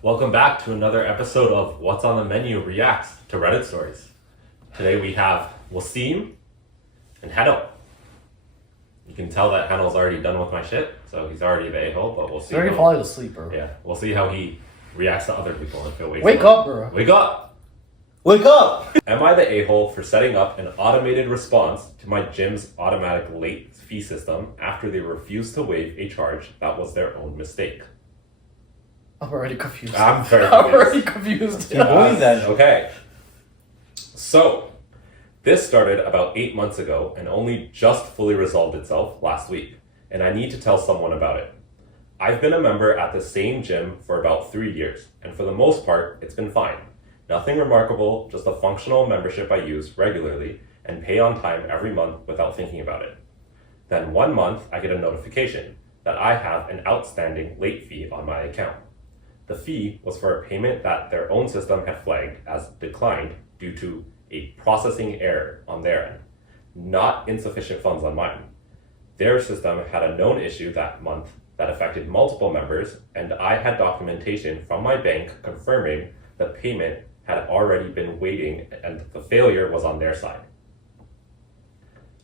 Welcome back to another episode of What's on the Menu Reacts to Reddit Stories. Today we have Wasim and Henil. You can tell that Henil's already done with my shit, so he's already the a-hole, but we'll see. He's already falling asleep, bro. Yeah, we'll see how he reacts to other people if it wakes Wake up, bro. Wake up! Wake up! Am I the a-hole for setting up an automated response to my gym's automatic late fee system after they refused to waive a charge that was their own mistake? I'm already confused. I'm very I'm confused. already confused. Okay. So, this started about 8 months ago and only just fully resolved itself last week, and I need to tell someone about it. I've been a member at the same gym for about 3 years, and for the most part, it's been fine. Nothing remarkable, just a functional membership I use regularly and pay on time every month without thinking about it. Then 1 month, I get a notification that I have an outstanding late fee on my account. The fee was for a payment that their own system had flagged as declined due to a processing error on their end, not insufficient funds on mine. Their system had a known issue that month that affected multiple members, and I had documentation from my bank confirming the payment had already been waiting and the failure was on their side.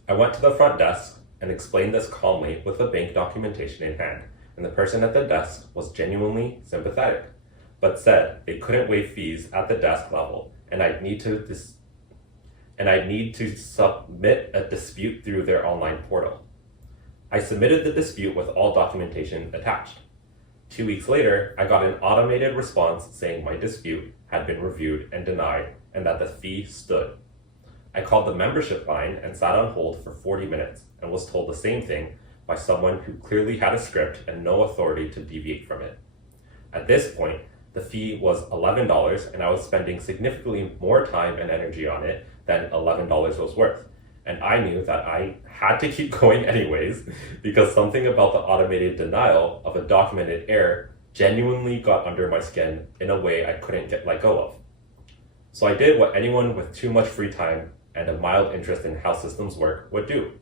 I went to the front desk and explained this calmly with the bank documentation in hand, and the person at the desk was genuinely sympathetic, but said they couldn't waive fees at the desk level, and I'd need to submit a dispute through their online portal. I submitted the dispute with all documentation attached. 2 weeks later, I got an automated response saying my dispute had been reviewed and denied, and that the fee stood. I called the membership line and sat on hold for 40 minutes and was told the same thing by someone who clearly had a script and no authority to deviate from it. At this point, the fee was $11 and I was spending significantly more time and energy on it than $11 was worth. And I knew that I had to keep going anyways because something about the automated denial of a documented error genuinely got under my skin in a way I couldn't let go of. So I did what anyone with too much free time and a mild interest in how systems work would do.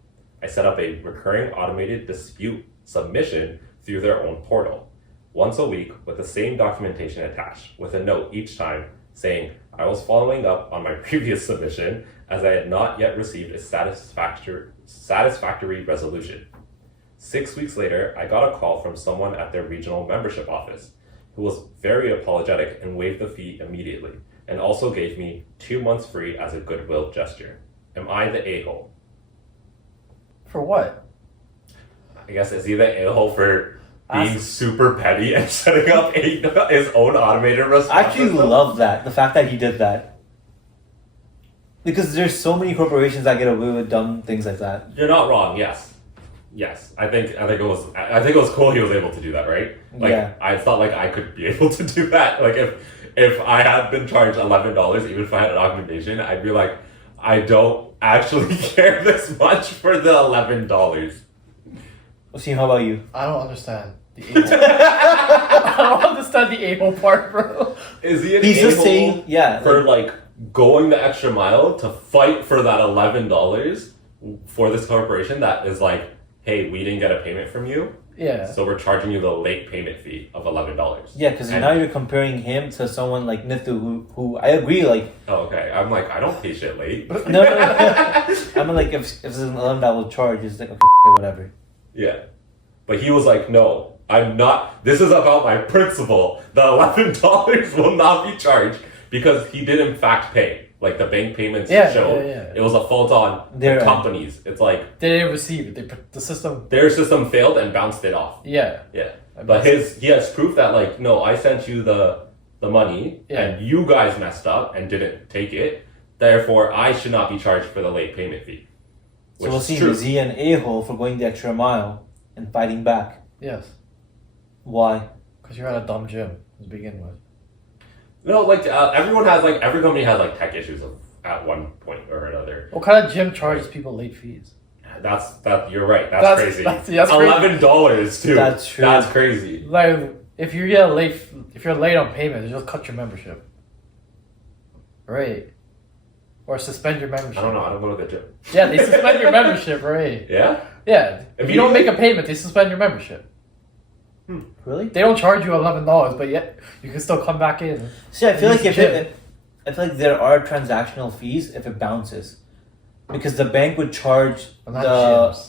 I set up a recurring automated dispute submission through their own portal, once a week with the same documentation attached, with a note each time saying I was following up on my previous submission as I had not yet received a satisfactory resolution. 6 weeks later, I got a call from someone at their regional membership office who was very apologetic and waived the fee immediately, and also gave me 2 months free as a goodwill gesture. Am I the a-hole? For what? I guess is he the a-hole for being super petty and setting up his own automated response? I actually love that, the fact that he did that. Because there's so many corporations that get away with dumb things like that. You're not wrong. Yes. I think it was cool he was able to do that, right? Like, yeah. I thought like I could be able to do that. Like if I had been charged $11, even if I had documentation, I'd be like, I don't actually care this much for the $11. Wasim, how about you? I don't understand the a-hole. I don't understand the a-hole part, bro. Is he an He's just a-hole saying, yeah. for like going the extra mile to fight for that $11 for this corporation that is like, hey, we didn't get a payment from you, Yeah. so we're charging you the late payment fee of $11. Yeah, because now you're comparing him to someone like Nythu, who I agree, like... Oh, okay. I'm like, I don't pay shit late. No. I mean, like, if it's an $11 charge, it's like, okay, whatever. Yeah. But he was like, no, I'm not. This is about my principle. The $11 will not be charged because he did in fact pay. Like the bank payments showed. Yeah. It was a fault on the Their companies. It's like They didn't receive it. The system. their system failed and bounced it off. Yeah. Yeah. But he has proof that like, no, I sent you the money and you guys messed up and didn't take it. Therefore, I should not be charged for the late payment fee. So Wasim, is he an a-hole for going the extra mile and fighting back? Yes. Why? Because you're at a dumb gym to begin with. No, like everyone has like every company has like tech issues at one point or another. What kind of gym charges people late fees? You're right. That's crazy. That's $11 too. That's true. That's crazy. Like if you're late on payment, they just cut your membership. Right. Or suspend your membership. I don't know. I don't go to the gym. Yeah, they suspend your membership, right? Yeah? Yeah. If you don't make a payment, they suspend your membership. Really? They don't charge you $11, but yet you can still come back in. See, I feel And like use if the it, I feel like there are transactional fees if it bounces, because the bank would charge But not the. gyms.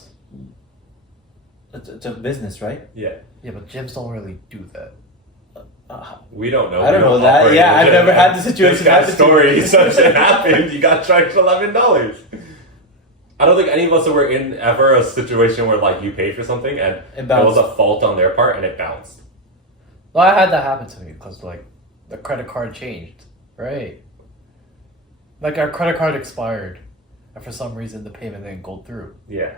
It's a business, right? Yeah. Yeah, but gyms don't really do that. We don't know. I don't We know that. operate Yeah, in a I've gym. never had the situation This guy's happen to story, me. such shit happened. You got charged $11. I don't think any of us were in ever a situation where like you paid for something and It there was bounced. a fault on their part and it bounced. Well, I had that happen to me because like the credit card changed, right? Like our credit card expired, and for some reason the payment didn't go through, Yeah.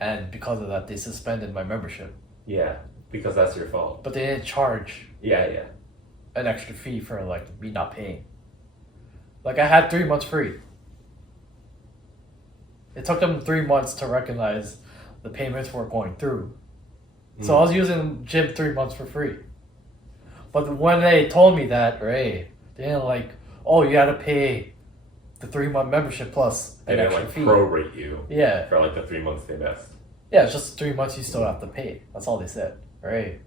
and because of that they suspended my membership. Yeah. Because that's your fault. But they didn't charge Yeah, yeah. an extra fee for like me not paying. Like I had 3 months free. It took them 3 months to recognize the payments were going through. So I was using gym 3 months for free. But when they told me that, right, they didn't like, oh, you had to pay the 3-month membership plus They an didn't extra like fee. prorate you Yeah, for like the 3 months they missed. yeah, it's just 3 months you still have to pay. That's all they said, right?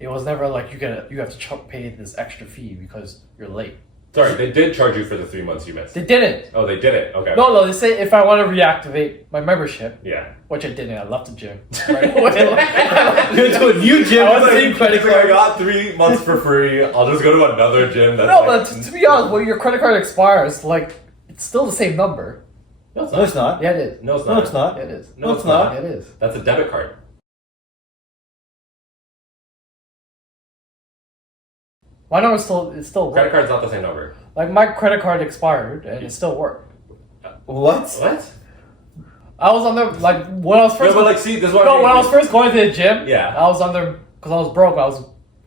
It was never like you have to pay this extra fee because you're late. Sorry, they did charge you for the 3 months you missed. They didn't. Oh, they did it. Okay. No, they say if I want to reactivate my membership, Yeah. which I didn't, I left the gym. Right away. You went to a new gym I with was the like- same credit It's like, I card. got 3 months for free. I'll just go to another gym. That's No, like, but to be honest, when your credit card expires, like it's still the same number. no, it's No, not. it's not. Yeah, it is. No, it's No, not. it's not. Yeah, it is. No, it's not. It is. That's a debit card. My number still Credit worked. card's not the same number. Like my credit card expired and it still worked. What? What? I was under like when I was first. No, but like, see, this is what no, I when I was first going to the gym, Yeah. I was under because I was broke. I was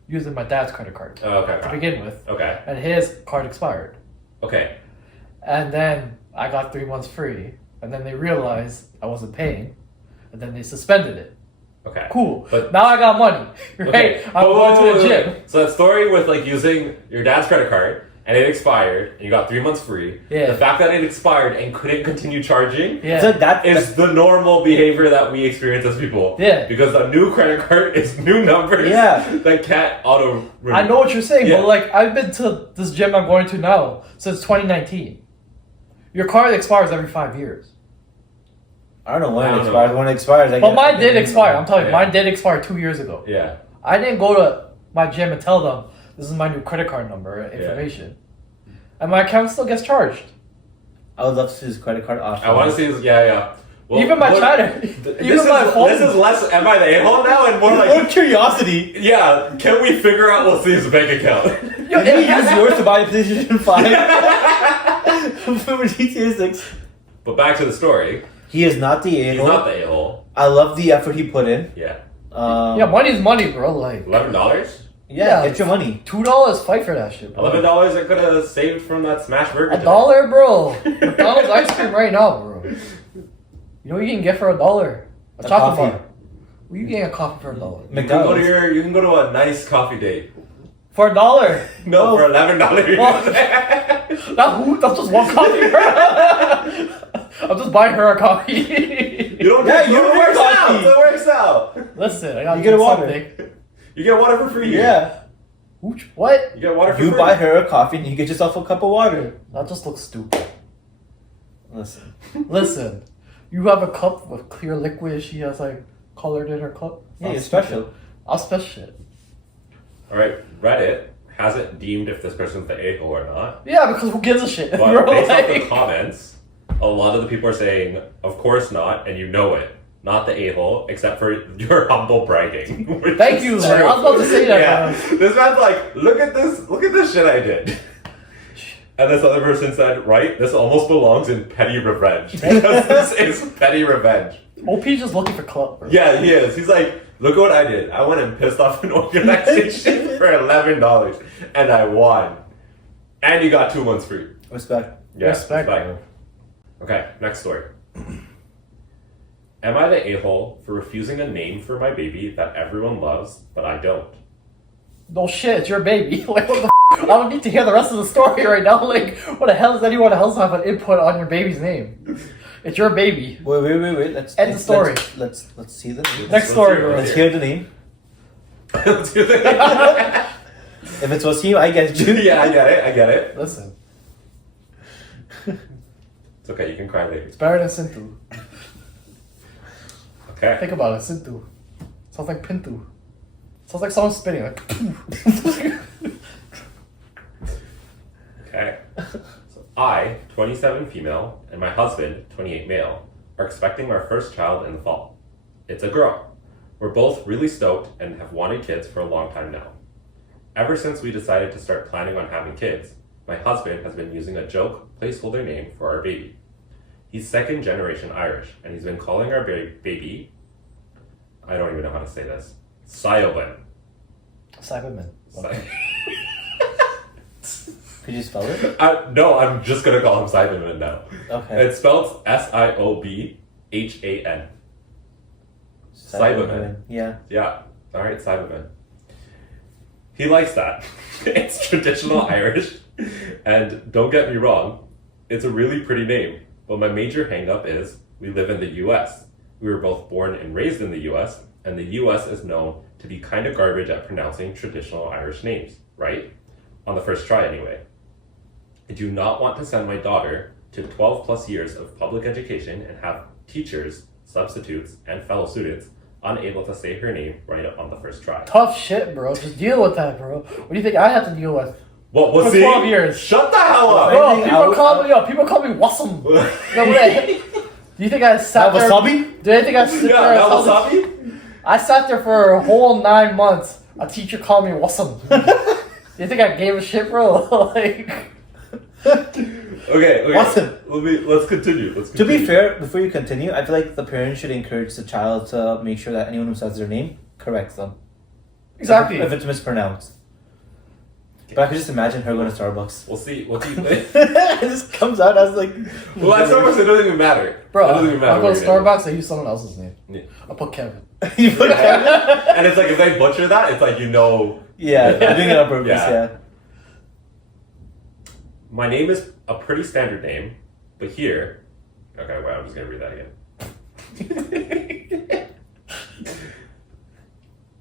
using my dad's credit card Oh, okay. to begin with, Okay. and his card expired. Okay. And then I got 3 months free, and then they realized I wasn't paying, and then they suspended it. Okay. Cool. But- now I got money. Right? Okay. I'm going to the Wait. gym. So that story with like using your dad's credit card and it expired and you got 3 months free. Yeah. The fact that it expired and couldn't continue charging Yeah. So that is the normal behavior that we experience as people. Yeah. Because a new credit card is new numbers. Yeah. That can't auto. I know what you're saying, Yeah. but like I've been to this gym I'm going to now since 2019. Your card expires every 5 years. I don't know when I it don't expires. know. When it expires, I But get- mine I did get- expire. I'm telling you, Yeah. mine did expire 2 years ago. Yeah. I didn't go to my gym and tell them this is my new credit card number information, and my account still gets charged. I would love to see his credit card option. I want to see this. Yeah, yeah. Well, Even my look, China, This even my phone. This is less. Am I the a-hole now and more Out like? of curiosity, Yeah. Can we figure out what's his bank account? Yo, did it you use has- yours to buy PlayStation 5 for GTA 6? But back to the story. He is not the He's a-hole. not the a-hole. I love the effort he put in. Yeah. Yeah, money's money, bro. Like $11. Yeah, Yeah. get your money. $2, fight for that shit, bro. $11 I could have saved from that smash burger. today. $1, bro. McDonald's ice cream right now, bro. You know what you can get for $1? A chocolate coffee. bar. Well, you getting a coffee for $1? You can go to McDonald's. you can go to a nice coffee date. For $1? No, for $11. Not who? That's just one coffee, bro. I'm just buying her a coffee. You don't. Yeah, it you works get out. coffee. It works out. Listen, I got You get a water. something. You get water for free. here. Yeah. Ooch, what? You get water for You free. buy her a coffee and you get yourself a cup of water. That just looks stupid. Listen. Listen, you have a cup with clear liquid. She has like colored in her cup. Yeah, That's you're special. stupid. I'll special shit. All right. Reddit hasn't deemed if this person's the a-hole or not. Yeah, because who gives a shit? But bro? based off the Like- comments, a lot of the people are saying, "Of course not," and you know it. Not the a-hole, except for your humble bragging. which Thank is you, true. man. I was about to say that, Yeah. man. This man's like, look at this shit I did. And this other person said, right, this almost belongs in petty revenge. Because this is petty revenge. OP just looking for club, bro. Yeah, he is. He's like, look what I did. I went and pissed off an organization for $11 and I won. And you got 2 months free. Respect. Yeah, Respect, bro. Okay, next story. Am I the a-hole for refusing a name for my baby that everyone loves, but I don't? No shit, it's your baby. Like, what the I don't need to hear the rest of the story right now. Like, what the hell does anyone else have an input on your baby's name? It's your baby. Wait. Let's End the story. Let's see the name. Next story, Let's bro. Let's hear the name. Let's do it. If it's Wasim, I get you. Yeah, I get it. Listen, It's okay, you can cry later. it's better than Sinthu. Okay. Think about it, Sinthu. Sounds like Pintu. Sounds like someone spitting, like. Okay. So I, 27 female, and my husband, 28 male, are expecting our first child in the fall. It's a girl. We're both really stoked and have wanted kids for a long time now. Ever since we decided to start planning on having kids, my husband has been using a joke placeholder name for our baby. He's second generation Irish, and he's been calling our baby, I don't even know how to say this, Sioban. Cyberman. Could you spell it? No, I'm just gonna call him Sioban now. Okay. It's spelled Siobhan. Cyberman. Yeah. Yeah. All right, Cyberman. He likes that. It's traditional Irish, and don't get me wrong, it's a really pretty name. But my major hang-up is we live in the U.S. We were both born and raised in the U.S., and the U.S. is known to be kind of garbage at pronouncing traditional Irish names, right? On the first try, anyway. I do not want to send my daughter to 12 plus years of public education and have teachers, substitutes, and fellow students unable to say her name right on the first try. Tough shit, bro. Just deal with that, bro. What do you think I have to deal with? What was For 12 years. Shut the hell up! Bro, think people call me Wasim. Do you think I sat there? Wasabi? Do you think I sit Yeah, there? that and tell wasabi? I sat there for a whole 9 months. A teacher called me Wasim. You think I gave a shit, bro? Like, Okay. Awesome. Let's continue. To be fair, before you continue, I feel like the parent should encourage the child to make sure that anyone who says their name corrects them. exactly. If it's mispronounced. But I could just imagine her going to Starbucks. We'll see. What do you think? It just comes out as like... Well, at Starbucks, it doesn't even matter. Bro, it doesn't even matter. I go what to your name Starbucks, I use someone else's name. Yeah. I put Kevin. You put is. And it's like, if they butcher that, it's like, you know. Yeah, I'm doing it on purpose, Yeah. yeah. My name is a pretty standard name, but here. Okay, wait, I'm just going to read that again.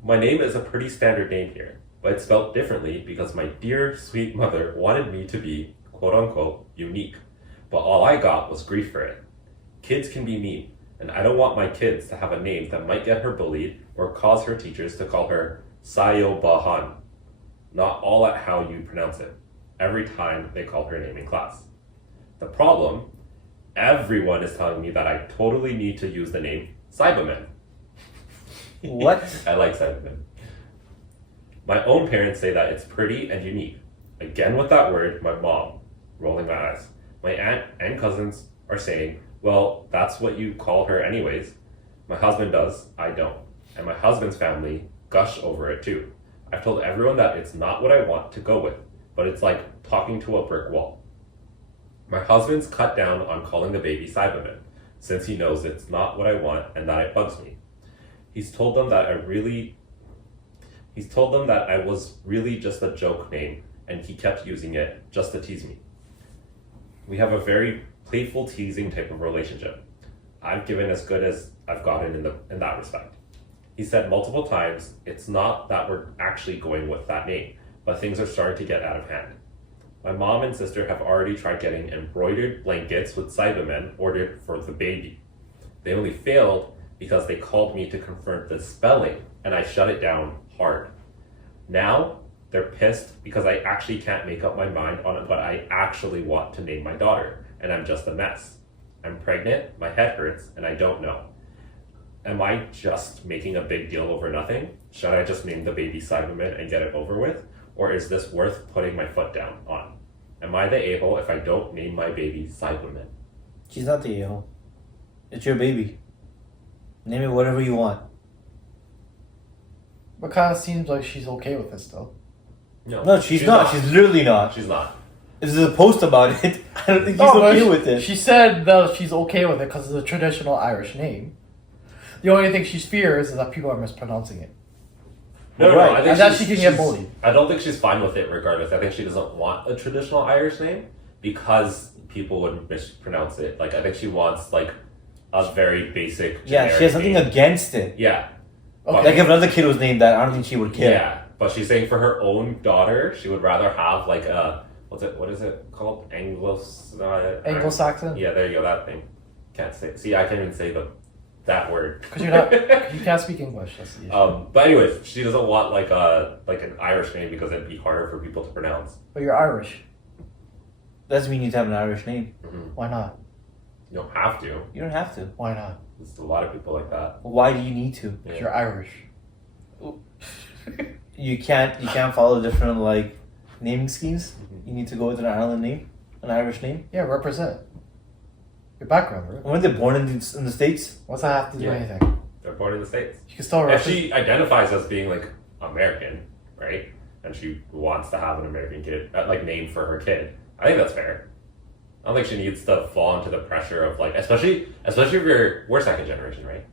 My name is a pretty standard name here, but it's spelled differently because my dear, sweet mother wanted me to be, quote unquote, unique. But all I got was grief for it. Kids can be mean, and I don't want my kids to have a name that might get her bullied or cause her teachers to call her Sayobahan. Not all at how you pronounce it, every time they call her name in class. The problem, everyone is telling me that I totally need to use the name Cyberman. What? I like Cyberman. My own parents say that it's pretty and unique. Again with that word, my mom, rolling my eyes. My aunt and cousins are saying, well, that's what you call her anyways. My husband does, I don't. And my husband's family gush over it too. I've told everyone that it's not what I want to go with, but it's like talking to a brick wall. My husband's cut down on calling the baby Cyberman, since he knows it's not what I want and that it bugs me. He's told them that I was really just a joke name, and he kept using it just to tease me. We have a very playful, teasing type of relationship. I've given as good as I've gotten in that respect. He said multiple times, it's not that we're actually going with that name, but things are starting to get out of hand. My mom and sister have already tried getting embroidered blankets with Cybermen ordered for the baby. They only failed because they called me to confirm the spelling, and I shut it down hard. Now, they're pissed because I actually can't make up my mind on what I actually want to name my daughter, and I'm just a mess. I'm pregnant, my head hurts, and I don't know. Am I just making a big deal over nothing? Should I just name the baby Cyberman and get it over with? Or is this worth putting my foot down on? Am I the a-hole if I don't name my baby Cyberman? She's not the a-hole. It's your baby. Name it whatever you want. But kind of seems like she's okay with this, though. No, she's not. She's literally not. She's not. There's a post about it. I don't think she's No, but okay with it. She said that she's okay with it because it's a traditional Irish name. The only thing she fears is that people are mispronouncing it. No, Right. I think And that she's- she can get she's- bullied. I don't think she's fine with it regardless. I think she doesn't want a traditional Irish name because people would mispronounce it. Like, I think she wants, like, a very basic Yeah, generic she has something name. against it. Yeah. Okay. Like if another kid was named that, I don't think she would care. Yeah, but she's saying for her own daughter, she would rather have like a what is it called? Anglo-Saxon? Yeah, there you go. That thing. Can't say. See, I can't even say that word. Because you can't speak English. That's the issue. But anyways, she doesn't want like an Irish name because it'd be harder for people to pronounce. But you're Irish. Doesn't mean you need to have an Irish name. Why not? You don't have to. You don't have to. Why not? There's a lot of people like that. Why do you need to? Because you're Irish. You can't follow different like naming schemes. You need to go with an Ireland name, an Irish name. Yeah, represent. Your background, right? Weren't they born in the States? What's that have to do Yeah. anything? They're born in the States. You can still If represent. she identifies as being like American, right, and she wants to have an American kid, like name for her kid, I think that's fair. I don't think she needs to fall into the pressure of like, especially if we're second generation, right?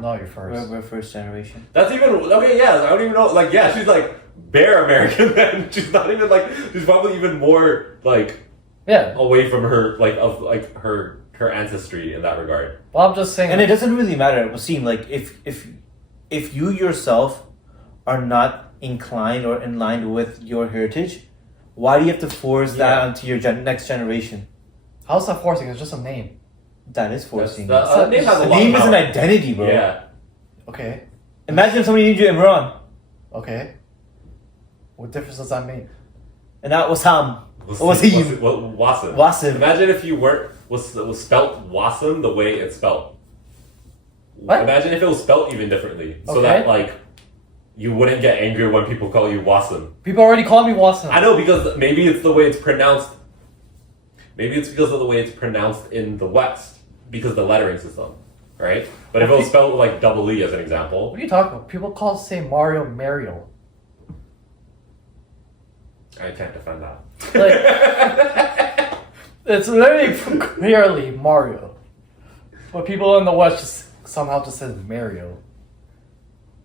No, you're first. We're first generation. That's even okay. Yeah, I don't even know. Like, yeah, she's like bare American. Then she's not even like she's probably even more like Yeah. away from her like of like her ancestry in that regard. Well, I'm just saying. And it doesn't really matter. It will seem like if you yourself are not inclined or in line with your heritage, why do you have to force that onto your next generation? How's that forcing? It's just a name. That is forcing. The name has a A lot name of is an power. identity, bro. Yeah. Okay. Imagine if somebody named you Imran, Okay. What difference does that make? and that was Ham. Wasim. Wasim. Imagine if you weren't was spelt Wasim the way it's spelled. What? Imagine if it was spelt even differently, so Okay. that like you wouldn't get angry when people call you Wasim. People already call me Wasim. I know because maybe it's the way it's pronounced. Maybe it's because of the way it's pronounced in the West because of the lettering system, right? But if it was spelled with like double E as an example, What are you talking about? People say Mario. I can't defend that. Like, it's literally clearly Mario. But people in the West just somehow just says Mario.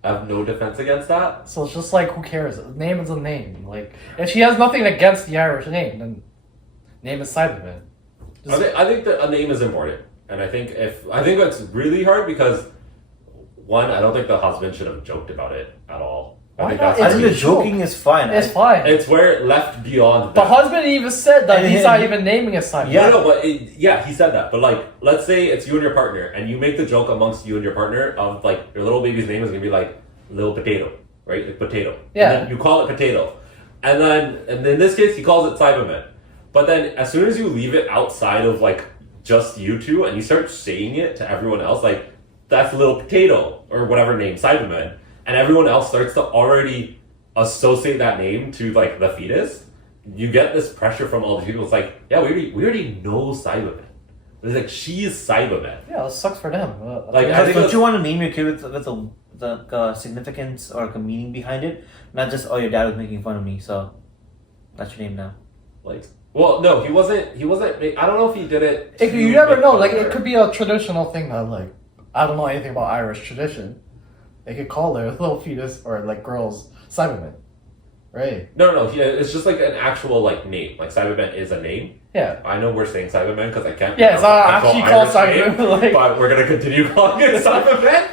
I have no defense against that. So it's just like, who cares? A name is a name. Like, if she has nothing against the Irish name, then name is Cyberman. I think that a name is important, and I think it's really hard because one, I don't think the husband should have joked about it at all. Why think not? I that's think the joking is fine. It's fine. it's where it left beyond The that. husband even said that And he's then- not even naming it Cyberman. Yeah, no, but he said that. But like, let's say it's you and your partner, and you make the joke amongst you and your partner of like your little baby's name is gonna be like little potato, right? Like potato. Yeah. And then you call it potato, and in this case he calls it Cyberman. But then as soon as you leave it outside of like just you two, and you start saying it to everyone else, like that's little potato or whatever name Cyberman, and everyone else starts to already associate that name to like the fetus. You get this pressure from all these people. It's like, yeah, we already know Cyberman. It's like she's Cyberman. Yeah, it sucks for them. Like, I think Don't that's- you want to name your kid with a significance or a meaning behind it? Not just, oh, your dad was making fun of me, so that's your name now. Like, well, no, he wasn't. I don't know if he did it. You never know. Like, it could be a traditional thing that, like, I don't know anything about Irish tradition. They could call their little fetus or like girls Cybermen, right? No. It's just like an actual like name. Like Cyberman is a name. Yeah. I know we're saying Cyberman because I can't. Yeah, it's not pronounce the actually actual called Irish Cyberman, name, like- but we're gonna continue calling it Cyberman.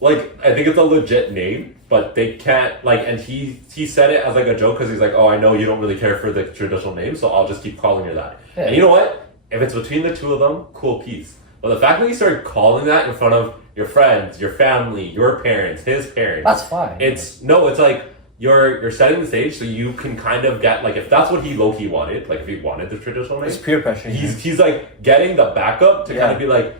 like I think it's a legit name, but they can't like. And he said it as like a joke because he's like, oh, I know you don't really care for the traditional name, so I'll just keep calling her that. Yeah. And you know what? If it's between the two of them, cool, peace. But the fact that you started calling that in front of your friends, your family, your parents, his parents, That's fine. It's like you're setting the stage so you can kind of get like if that's what he low-key wanted, like if he wanted the traditional name, It's peer pressure. he's like getting the backup to kind of be like,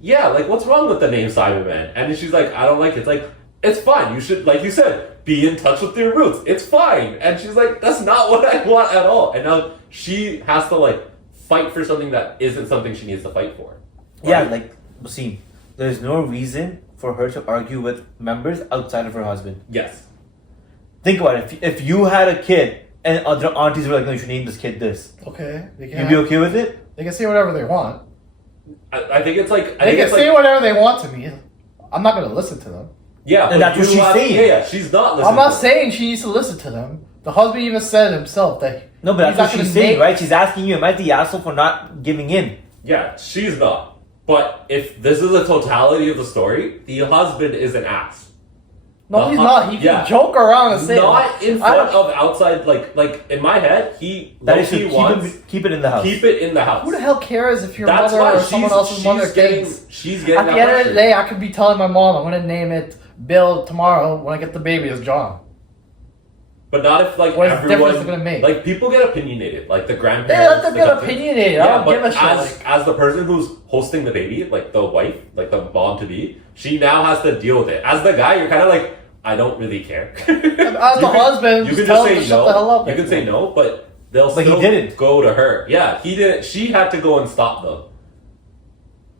yeah, like what's wrong with the name Cyberman? And she's like, I don't like it. It's like, it's fine. You should, like you said, be in touch with your roots. It's fine. And she's like, that's not what I want at all. And now she has to like fight for something that isn't something she needs to fight for. Yeah, Right? like, Wasim, there's no reason for her to argue with members outside of her husband. Yes. Think about it. If you had a kid and other aunties were like, no, you should name this kid this, Okay. you'd be okay with it? They can say whatever they want. I think it's like They can say whatever they want to me. I'm not going to listen to them. yeah, And but that's what you she's saying. Yeah, she's not listening. I'm not to saying she needs to listen to them. The husband even said himself that No, but he's that's what not she's gonna saying, name- right? She's asking you, am I the asshole for not giving in? Yeah, she's not. But if this is the totality of the story, the husband is an ass. No, he's not. He can joke around and say not in front of outside. Like in my head, he wants keep it in the house. Keep it in the house. Who the hell cares if your That's mother fine. or someone else's mother thinks? She's getting. At the end of the day, I could be telling my mom I'm gonna name it Bill tomorrow when I get the baby as John. But not if like what everyone. difference is it gonna make? Like people get opinionated. Like the grandparents. They let them get opinionated. I don't give a shit. As the person who's hosting the baby, like the wife, like the mom to be, she now has to deal with it. As the guy, you're kind of like, I don't really care. As the husband, you can tell just him say to shut the hell no. up. You can say no, but they'll But still he didn't. go to her. Yeah, he didn't. She had to go and stop them.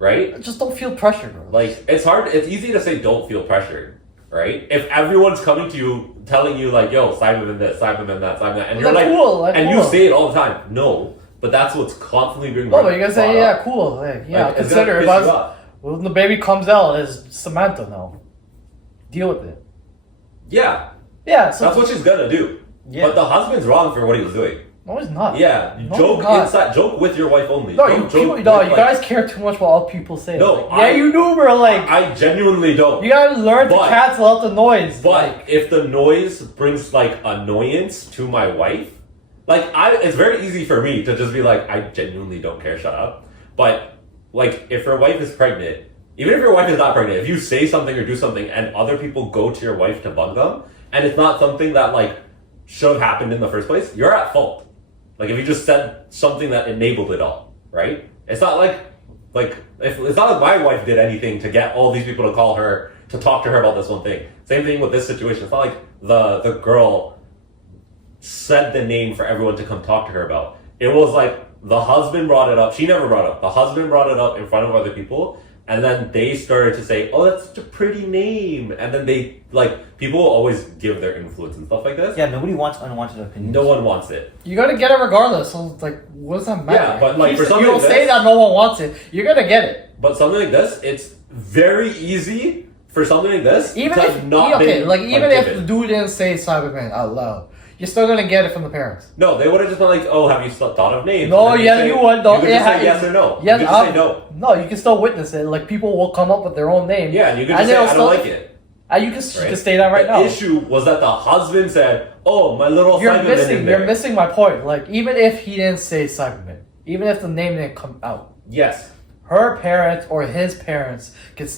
Right? Just don't feel pressure, bro. Like it's hard. It's easy to say don't feel pressured. Right? If everyone's coming to you, telling you like, "Yo, side him in this, side him in that, side him in that," and you're like, cool, and you say it all the time, no. But that's what's constantly being. Well, but you're gonna say, yeah, cool, yeah, like, consider it. When the baby comes out, it's Samantha now. Deal with it. Yeah. Yeah, so that's what she's gonna do. Yeah. But the husband's wrong for what he was doing. No, he's not. Yeah, No, joke he's not. inside, joke with your wife only. No, Don't joke you with, guys care too much what all people say. No, like, you do, bro. Like, I genuinely don't. You gotta learn to cancel out the noise. But if the noise brings like annoyance to my wife, like it's very easy for me to just be like, I genuinely don't care, shut up. But like, if your wife is pregnant, even if your wife is not pregnant, if you say something or do something and other people go to your wife to bug them, and it's not something that like should have happened in the first place, you're at fault. Like if you just said something that enabled it all, right? It's not like if it's not like my wife did anything to get all these people to call her to talk to her about this one thing. Same thing with this situation. It's not like the girl said the name for everyone to come talk to her about. It was like the husband brought it up. She never brought it up. The husband brought it up in front of other people. And then they started to say, "Oh, that's such a pretty name." And then they people always give their influence and stuff like this. Yeah, nobody wants unwanted opinions. No one wants it. You gotta get it regardless. So it's like, what does that matter? Yeah, but like for something you don't like say this, that no one wants it. You're gonna get it. But something like this, it's very easy for something like this Even to if not okay, been, like even if given. the dude didn't say Cyberman out loud, you're still gonna get it from the parents. No, they would have just been like, "Oh, have you thought of names?" No, And then yeah, say, you would. No, you could just say yes or no. Yes, you could just say no. No, you can still witness it. Like people will come up with their own name. Yeah, and you could just say, "I don't like it." And you can say that right now. The issue was that the husband said, "Oh, my little Cyberman in there." You're missing my point. Like even if he didn't say Cyberman, even if the name didn't come out, Yes. her parents or his parents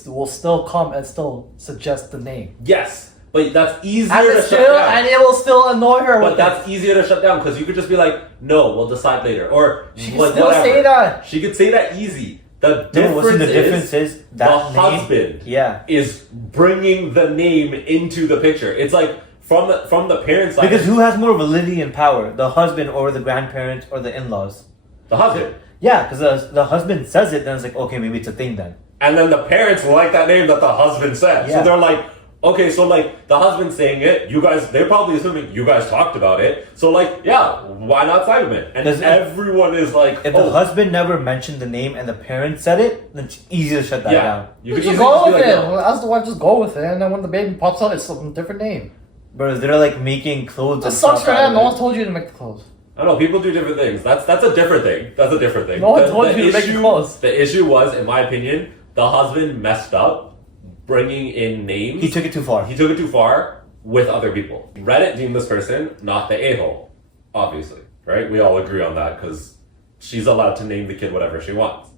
will still come and still suggest the name. Yes. But that's easier And, to shut down. and it will still annoy her. But that's easier to shut down because you could just be like, "No, we'll decide later," or she can like, still whatever. say that. She could say that easy. The difference is that the name, husband yeah, is bringing the name into the picture. It's like from the parents' side. Because who has more validity and power, the husband or the grandparents or the in-laws? The husband. Yeah, because the husband says it, then it's like, okay, maybe it's a thing then. And then the parents like that name that the husband said. Yeah. So they're like, okay, so like the husband saying it, you guys, they're probably assuming you guys talked about it. So like, yeah, why not Cyberman? And everyone is like, if the husband never mentioned the name and the parents said it, then it's easy to shut that down. You could just go with it. As the wife, just go with it. And then when the baby pops out, it's some different name. Bro, they're like making clothes. It sucks for them. No one told you to make the clothes. I don't know, people do different things. That's a different thing. That's a different thing. No one told you to make the clothes. The issue was, in my opinion, the husband messed up bringing in names. He took it too far. He took it too far with other people. Reddit deemed this person not the a-hole, obviously, right? We all agree on that because she's allowed to name the kid whatever she wants.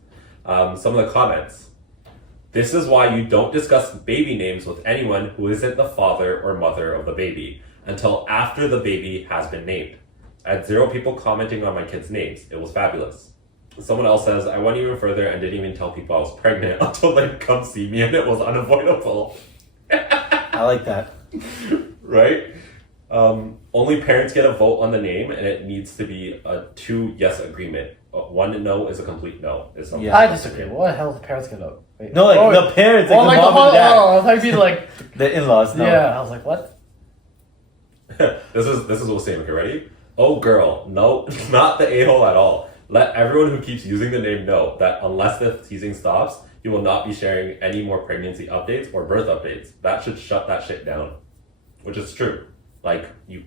Some of the comments. This is why you don't discuss baby names with anyone who isn't the father or mother of the baby until after the baby has been named. I had 0 people commenting on my kids' names. It was fabulous. Someone else says, I went even further and didn't even tell people I was pregnant until they come see me and it was unavoidable. I like that. Right? Only parents get a vote on the name and it needs to be a 2 yes agreement. 1 no is a complete no. Yeah. I disagree. What the hell does the parents get up? Wait. No, like the parents, like the like mom the and dad. I thought you'd be like the in-laws. No. Yeah, I was like, what? This is Wasim. Okay, ready? Oh girl, no, not the a-hole at all. Let everyone who keeps using the name know that unless the teasing stops, you will not be sharing any more pregnancy updates or birth updates. That should shut that shit down. Which is true. Like, you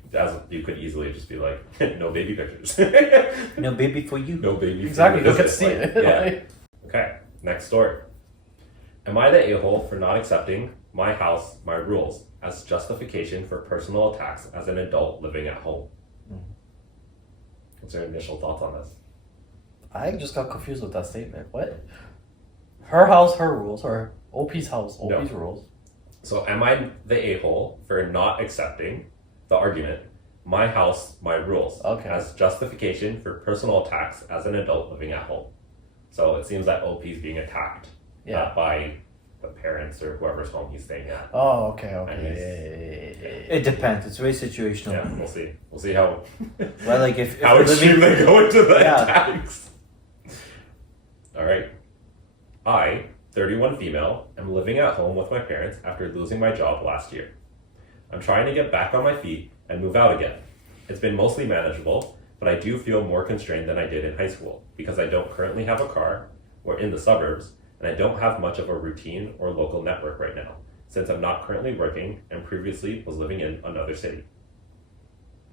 could easily just be like, no baby pictures. No baby for you. No baby exactly, for you. you can see it. Yeah. Okay. Next story. Am I the a-hole for not accepting my house, my rules as justification for personal attacks as an adult living at home? What's your initial thoughts on this? I just got confused with that statement. What? Her house, her rules, or OP's house, OP's rules. So am I the a-hole for not accepting the argument, my house, my rules, as justification for personal attacks as an adult living at home? So it seems that OP is being attacked by the parents or whoever's home he's staying at. Oh, okay. It depends. It's very situational. Yeah, we'll see. We'll see how Well, like if how extreme they go into the Yeah. attacks. All right. I, 31 female, am living at home with my parents after losing my job last year. I'm trying to get back on my feet and move out again. It's been mostly manageable, but I do feel more constrained than I did in high school because I don't currently have a car, we're in the suburbs, and I don't have much of a routine or local network right now, since I'm not currently working and previously was living in another city.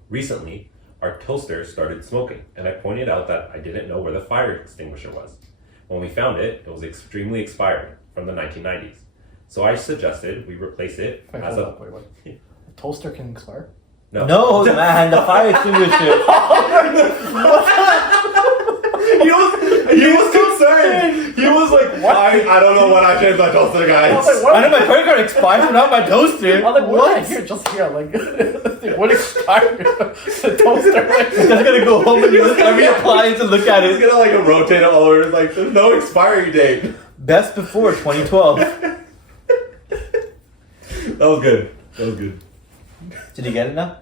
Recently, our toaster started smoking, and I pointed out that I didn't know where the fire extinguisher was. When we found it, it was extremely expired from the 1990s. So I suggested we replace it Wait, as hold up, wait. A toaster can expire? No, man, the fire extinguisher. He was concerned. He was like, "Why? I don't know when I changed my toaster, guys." I was like, what? I know my credit card expired, but not my toaster. I'm like, what? Here, just here. Like, what expired? The toaster. Like, He's gonna go home and use every appliance and look at He's it. gonna like rotate it all over. It's like there's no expiry date. Best before 2012. That was good. That was good. Did you get it now?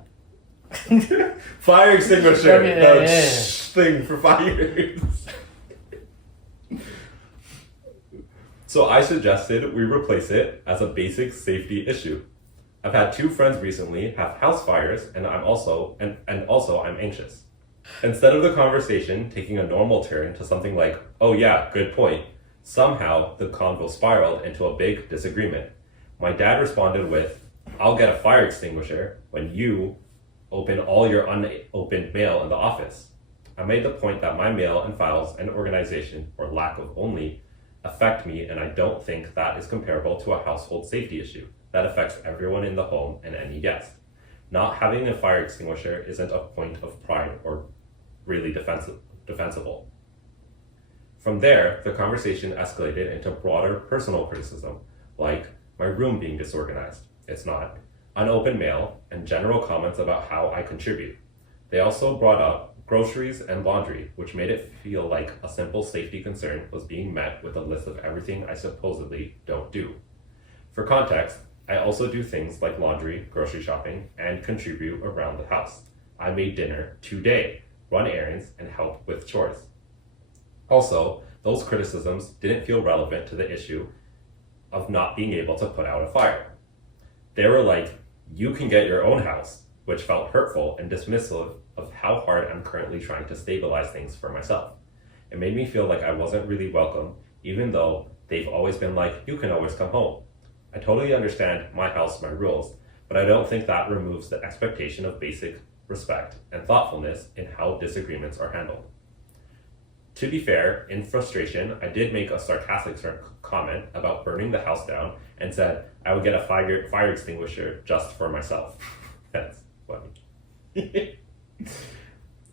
Fire extinguisher. Yeah. Thing for fires. So I suggested we replace it as a basic safety issue. I've had 2 friends recently have house fires, and I'm also I'm anxious. Instead of the conversation taking a normal turn to something like, "Oh yeah, good point," somehow the convo spiraled into a big disagreement. My dad responded with, "I'll get a fire extinguisher when you open all your unopened mail in the office." I made the point that my mail and files and organization, or lack of only, affect me, and I don't think that is comparable to a household safety issue that affects everyone in the home and any guest. Not having a fire extinguisher isn't a point of pride or really defensible. From there, the conversation escalated into broader personal criticism, like my room being disorganized. It's not. Unopened mail, and general comments about how I contribute. They also brought up groceries and laundry, which made it feel like a simple safety concern was being met with a list of everything I supposedly don't do. For context, I also do things like laundry, grocery shopping, and contribute around the house. I made dinner today, run errands, and help with chores. Also, those criticisms didn't feel relevant to the issue of not being able to put out a fire. They were like, "You can get your own house," which felt hurtful and dismissive of how hard I'm currently trying to stabilize things for myself. It made me feel like I wasn't really welcome, even though they've always been like, "You can always come home." I totally understand my house, my rules, but I don't think that removes the expectation of basic respect and thoughtfulness in how disagreements are handled. To be fair, in frustration, I did make a sarcastic comment about burning the house down and said I would get a fire extinguisher just for myself. That's funny.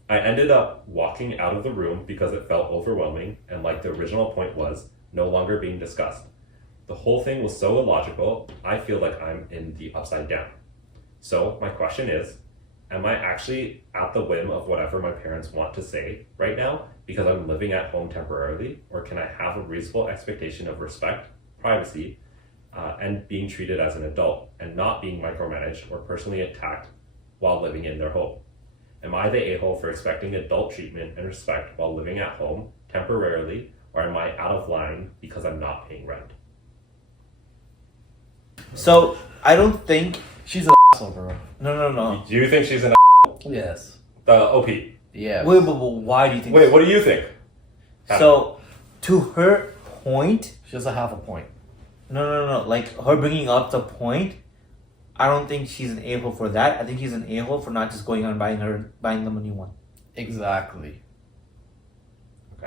I ended up walking out of the room because it felt overwhelming and, like the original point was, no longer being discussed. The whole thing was so illogical, I feel like I'm in the upside down. So my question is, am I actually at the whim of whatever my parents want to say right now because I'm living at home temporarily, or can I have a reasonable expectation of respect, privacy, and being treated as an adult and not being micromanaged or personally attacked while living in their home? Am I the a-hole for expecting adult treatment and respect while living at home temporarily, or am I out of line because I'm not paying rent? So I don't think. she's an asshole, bro. No. Do you think she's an Yes. the OP? Yeah. Wait, but why do you think? Wait, what do you think? So, to her point, She doesn't have a point. no. Like her bringing up the point, I don't think she's an a-hole for that. I think she's an a-hole for not just going on buying them a new one. Exactly.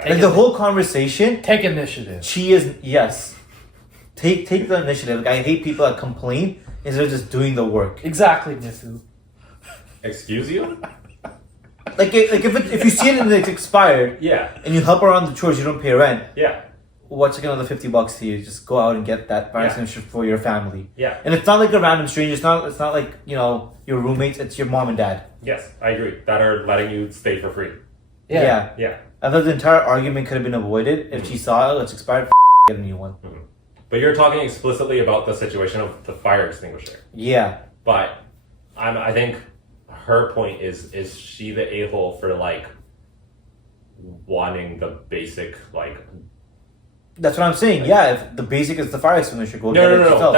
Like the whole conversation, Take initiative. she is yes. Take the initiative. Like I hate people that complain instead of just doing the work. Exactly, Nythu. Excuse you? Like if you see it and it's expired, Yeah. and you help her on the chores, you don't pay rent. Yeah. What's like another $50 to you? Just go out and get that fire Yeah. extinguisher for your family. Yeah. And it's not like a random stranger. It's not like your roommates. It's your mom and dad. Yes, I agree. That are letting you stay for free. Yeah. Yeah. I thought the entire argument could have been avoided if she saw it. It's expired. Get a new one. But you're talking explicitly about the situation of the fire extinguisher. Yeah. But I think her point is she the a-hole for like wanting the basic like That's what I'm saying. Yeah. If the basic is the fire extinguisher, go get it no yourself.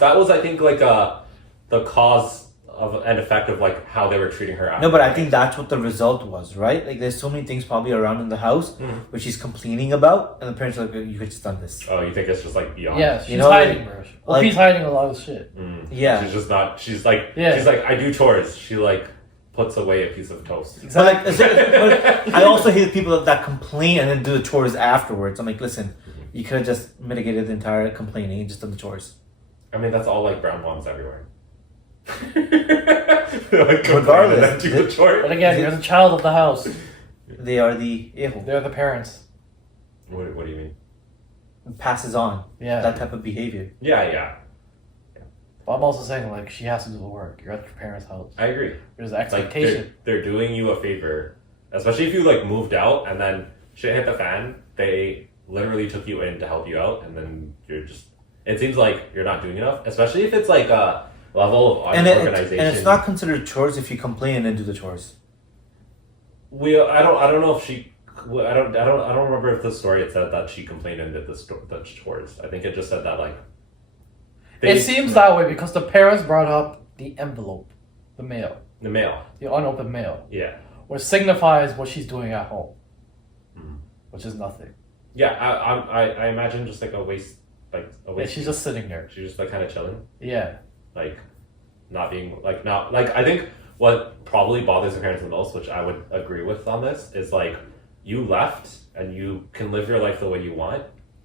that was I think like the cause of an effect of like how they were treating her after. No, but I think that's what the result was, right? Like, there's so many things probably around in the house which she's complaining about, and the parents are like, "You could just done this." Oh, you think it's just like beyond? Yeah, she's know, hiding, bro. like- He's hiding a lot of shit. Yeah. She's just not. She's like. Yeah. She's like. I do chores. She like puts away a piece of toast. But like, but I also hate people that complain and then do the chores afterwards. I'm like, listen, you could have just mitigated the entire complaining and just done the chores. I mean, that's all like brown moms everywhere. Like, Regardless, and then do the chore. But again, you're the child of the house. They are the a-hole. They're the parents. What do you mean? Passes on Yeah. that type of behavior. Yeah. But I'm also saying, like, she has to do the work. You're at your parents' house. I agree. There's Like expectation. they're doing you a favor, especially if you like moved out and then shit hit the fan. They literally took you in to help you out, and then you're just. It seems like you're not doing enough, especially if it's like a level of And organization. it's not considered chores if you complain and then do the chores. I don't know if she. I don't remember if the story it said that she complained and did the chores. I think it just said that like. It seems that way because the parents brought up the envelope, the mail, the mail. the unopened mail, Yeah. which signifies what she's doing at home, which is nothing. Yeah, I imagine just like a waste, like a Yeah, waste. she's just sitting there. She's just like kind of chilling, Yeah. like not being like not like I think what probably bothers the parents the most, which I would agree with on this, is like you left and you can live your life the way you want,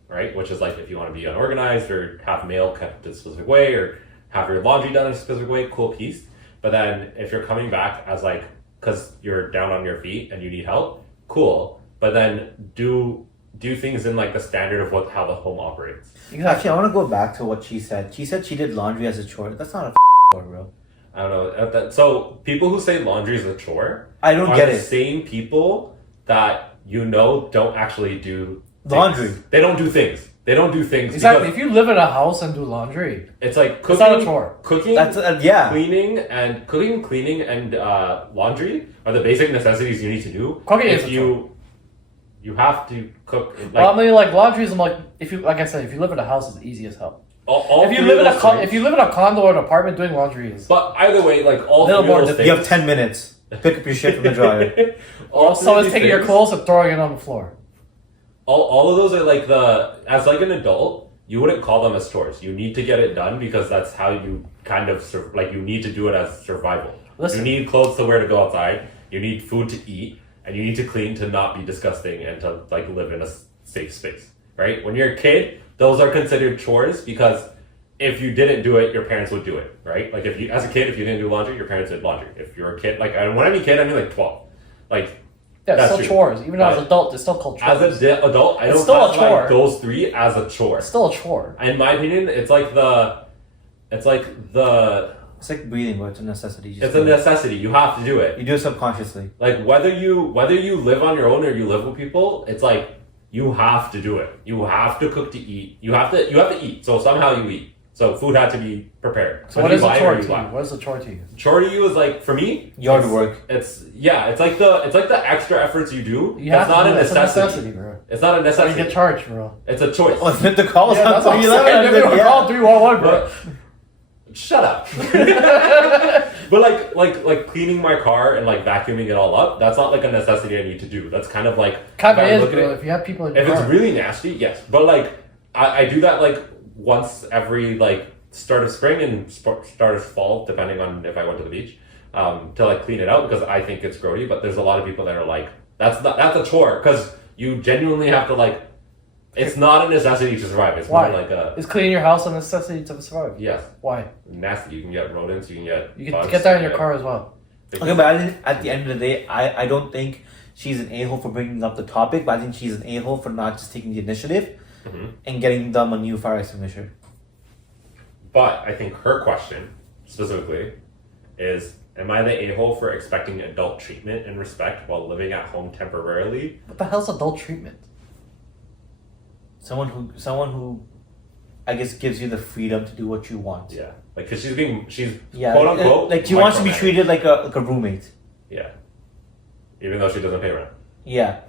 right? Which is like if you want to be unorganized or have mail kept a specific way or have your laundry done in a specific way, cool piece. But then if you're coming back as like because you're down on your feet and you need help, cool. But then do things in like the standard of how the home operates. Actually, I want to go back to what she said. She said she did laundry as a chore. That's not a chore, bro. I don't know. So people who say laundry is a chore, I don't are get the it. same people that don't actually do Laundry. things. They don't do things. They don't do things. Exactly. because If you live in a house and do laundry, it's like cooking. it's not a chore. Cooking. That's yeah. Cleaning, cleaning, and laundry are the basic necessities you need to do. Cooking if is a you have to cook. Like, Well, I mean, like laundry is like like I said, if you live in a house, it's easy as hell. all If you three live of in those things- if you live in a condo or an apartment, doing laundry is. But either way, like all Little three of more those than- You things. have 10 minutes. Pick up your shit from the dryer. all three of Someone's these taking your things- clothes and throwing it on the floor. all of those are like as like an adult, you wouldn't call them as chores. You need to get it done because that's how you kind of you need to do it as survival. Listen. You need clothes to wear to go outside. You need food to eat, and you need to clean to not be disgusting and to like live in a safe space. Right? When you're a kid, those are considered chores because if you didn't do it, your parents would do it. Right? Like if you as a kid, if you didn't do laundry, your parents did laundry. If you're a kid, like and when I mean kid, I mean like 12. Like Yeah, That's it's true. still chores. Even as But an adult, it's still called chores. as an adult, I It's don't still a classify chore. those three as a chore. It's still a chore. In my opinion, it's like the It's like breathing, but it's a necessity. You just it's a do it. necessity. You have to do it. You do it subconsciously. Like whether you live on your own or you live with people, it's like you have to do it. You have to cook to eat. You have to eat. So somehow you eat. So food had to be prepared. So Whether what is you a buy it or chore you to you? buy. What is a chore to you? Chore to you is like for me Yard it's- work. It's like the extra efforts you do. You That's have not to a do it. It's necessity. bro. It's not a That's how you necessity. get charged, bro. It's a choice. Oh, it's the calls Yeah, on that's what I'm 311. saying. They're Yeah. call 311, bro. Shut up. But like cleaning my car and like vacuuming it all up, that's not like a necessity I need to do. That's kind of like Kind of if I is, look at bro. it- If you have people in your if it's car. really nasty, yes. But like I do that like once every like start of spring and start of fall, depending on if I went to the beach, to like clean it out because I think it's grody. But there's a lot of people that are like that's a chore because You genuinely have to like. It's not a necessity to survive. It's Why? more like a Is cleaning your house a necessity to survive? yes. Why? Nasty. You can get rodents. You can get. You bugs, can get that in you your car as well. Okay, but at the end of the day, I don't think she's an a-hole for bringing up the topic, but I think she's an a-hole for not just taking the initiative and getting them a new fire extinguisher. But I think her question specifically is: am I the a-hole for expecting adult treatment and respect while living at home temporarily? What the hell's adult treatment? Someone who, I guess, gives you the freedom to do what you want. Yeah, like because she's Yeah, quote unquote like she wants to be micromanaged. treated like a roommate. Yeah, even though she doesn't pay rent. Yeah.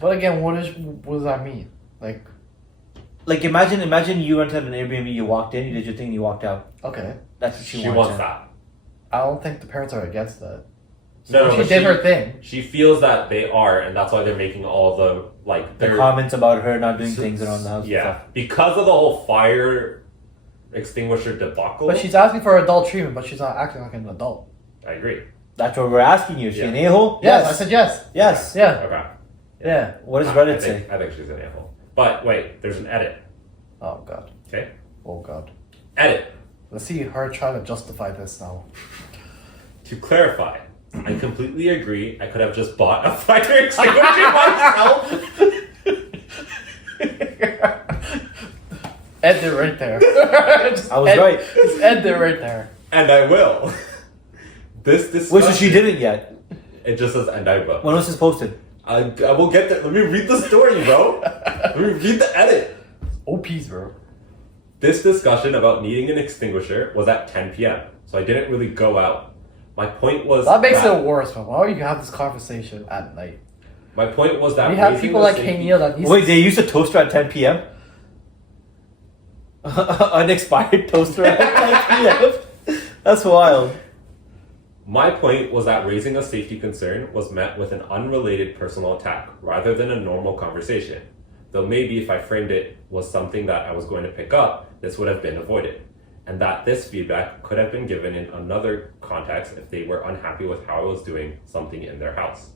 But again, what does that mean? Like, Like imagine you rented an Airbnb, you walked in, you did your thing, you walked out. okay, That's what she She wants. wants that. I don't think the parents are against that. No, She but did her thing. She feels that they are, and that's why they're making all the like The their comments about her not doing things around the house. and yeah stuff. because of the whole fire extinguisher debacle. But she's asking for adult treatment, but she's not acting like an adult. I agree. That's what we're asking you. Is she Yeah. an a-hole? Yes, I said yes. Yes. Yeah, Okay. yeah. What does I Reddit think, say? I think she's an a-hole. But wait, there's an edit. Oh god. Okay. Oh god. Edit. Let's see her try to justify this now. To clarify, I completely agree. I could have just bought a fire extinguisher myself. End it right there. Just I was right. Just end it right there. And I will. This Wait, so she discussion- didn't yet. It just says and I will. When was this posted? I will get there. Let me read the story, bro. Let me read the edit. OPs, bro. This discussion about needing an extinguisher was at 10 p.m., so I didn't really go out. My point was That makes it worse, man. Why would you have this conversation at night? My point was that We have raising people the like safety- Henil that needs Wait, they used a toaster at 10 p.m.? Unexpired toaster at 10 p.m.? That's wild. My point was that raising a safety concern was met with an unrelated personal attack rather than a normal conversation. Though maybe if I framed it was something that I was going to pick up, this would have been avoided. And that this feedback could have been given in another context if they were unhappy with how I was doing something in their house.